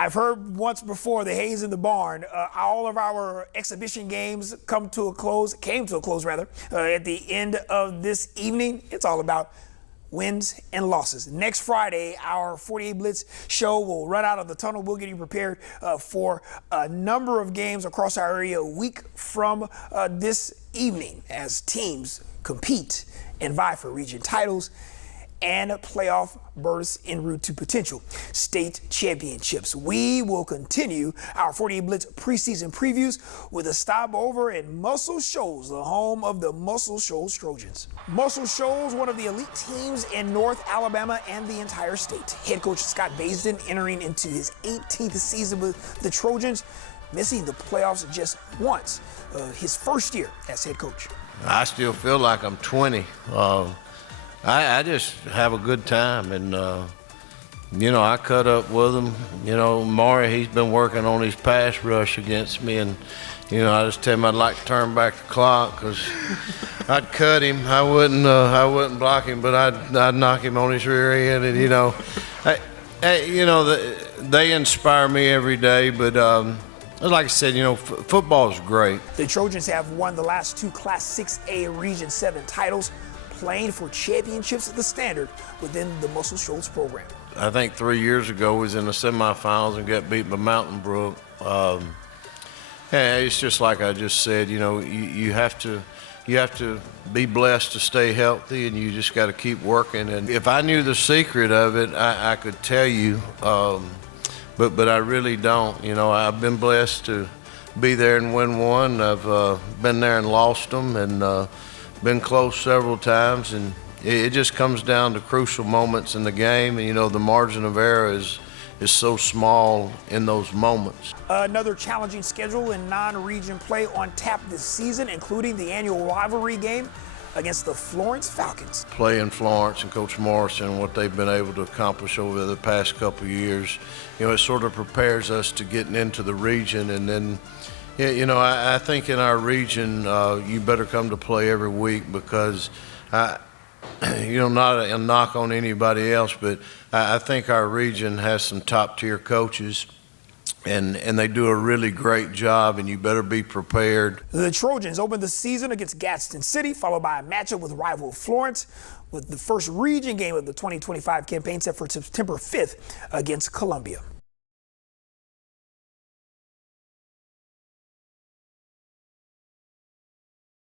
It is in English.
I've heard once before the haze in the barn. All of our exhibition games came to a close at the end of this evening. It's all about wins and losses. Next Friday, our 48 Blitz show will run out of the tunnel. We'll get you prepared for a number of games across our area a week from this evening as teams compete and vie for region titles and playoff berths en route to potential state championships. We will continue our 48 Blitz preseason previews with a stop over in Muscle Shoals, the home of the Shoals Trojans. Muscle Shoals, one of the elite teams in North Alabama and the entire state. Head coach Scott Basden entering into his 18th season with the Trojans, missing the playoffs just once, his first year as head coach. I still feel like I'm 20. I just have a good time, and I cut up with him. Maury, he's been working on his pass rush against me, and I just tell him I'd like to turn back the clock because I'd cut him. I wouldn't block him, but I'd knock him on his rear end, and they inspire me every day. But like I said, football is great. The Trojans have won the last two Class 6A Region 7 titles, playing for championships at the standard within the Muscle Shoals program. I think 3 years ago was in the semifinals and got beat by Mountain Brook. It's just like I just said, you have to be blessed to stay healthy, and you just got to keep working. And if I knew the secret of it, I could tell you, but I really don't. I've been blessed to be there and win one. I've been there and lost them, and been close several times, and it just comes down to crucial moments in the game, and the margin of error is so small in those moments. Another challenging schedule in non-region play on tap this season, including the annual rivalry game against the Florence Falcons. Playing Florence and Coach Morrison, what they've been able to accomplish over the past couple of years, it sort of prepares us to getting into the region. And then I think in our region, you better come to play every week because, not a knock on anybody else, but I think our region has some top-tier coaches, and they do a really great job, and you better be prepared. The Trojans open the season against Gadsden City, followed by a matchup with rival Florence, with the first region game of the 2025 campaign set for September 5th against Columbia.